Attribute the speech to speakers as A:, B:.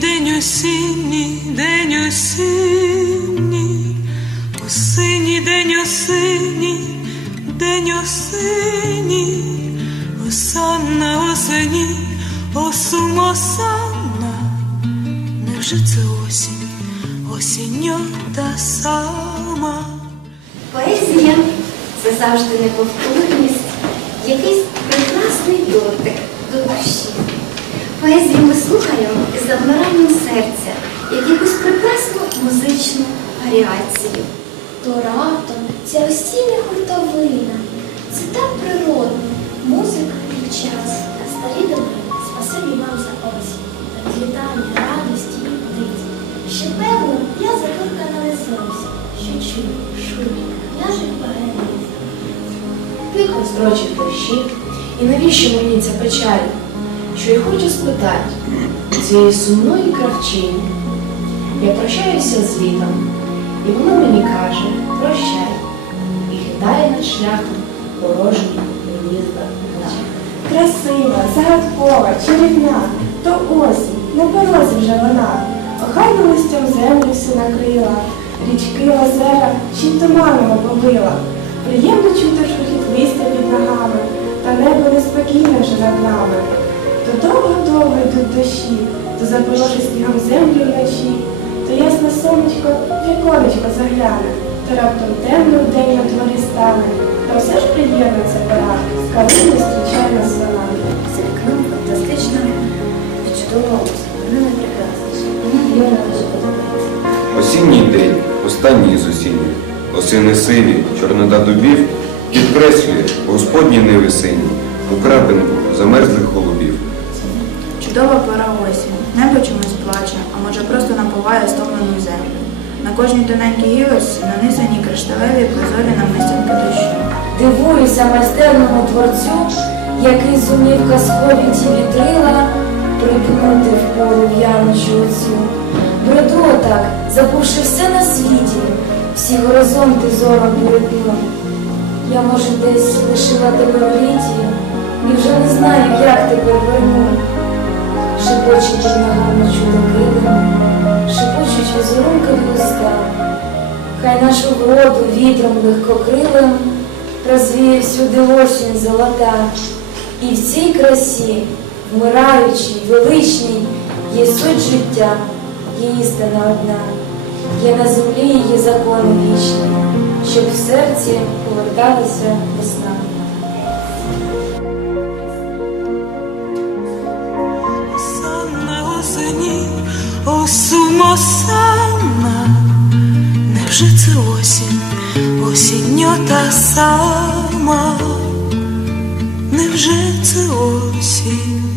A: День осінній, день осінній, осінній день осінній, день осінній, осанна осені, осум осанна. Невже це осінь, осінньо та сама?
B: Поезія це завжди неповторність, якийсь прекрасний дотик до душі. Поезію ми слухаємо із завмиранням серця, як якусь прекрасну музичну варіацію.
C: То раптом ця осіння гуртовина, це так природно, музика і час.
D: А старі добри, спасибі вам за осінь, за розлітання, радості і птиць. Ще певно, я затуркана не зовсім, що чую, шум, ляжуть багані.
E: Тихо строчить дощі, і навіщо мені ця печаль? Що я хочу спитати цієї сумної кравчині. Я прощаюся з літом, і воно мені каже прощай, і хитає над шляхом порожні гнізда.
F: Красива, загадкова, чарівна, то осінь, на порозі вже вона, охайним листям землю всю накрила, річки, озера, ще й туманами побила. Приємно чути шурхіт листя під ногами, та небо неспокійне вже над нами. То довго-довго йдуть дощі, то запорожить снігом землю вночі, то ясне сонечко в віконечко загляне, то раптом темно в день на дворі стане. Та все ж приємна ця пора, калину зустрічає нас вона.
B: За вікном фантастична і. Вона не прекрасніша. Дуже подобається.
G: Осінній день, останній з осінніх, осини сиві, чорнота дубів, підкреслює Господні ниви сині, у крапинку замерзлих голубів.
H: Чудова пора осінь. Небо чомусь плаче, а може просто напуває стомлену землю. На кожній тоненькій гілочці нанизані кришталеві прозорі намистинки дощу.
I: Дивуюся майстерному творцю, який зумів казкові ті вітрила припнути в пору в'яночу оцю. Бреду отак, забувши все на світі, всі горизонти зором перетну. Я, може, десь лишила тебе в літі, і вже не знаю, як тепер верну. Шепоче під ногами чудо кидами, шепочуть візерунки уста. Хай нашу вроду вітром легкокрилим розвіє всюди осінь золота. І в цій красі, вмираючій, величній, є суть життя, є істина одна, є на землі її закони вічні, щоб в серці поверталася весна.
A: Осум осанна. Невже це осінь, осінньо та сама? Невже це осінь?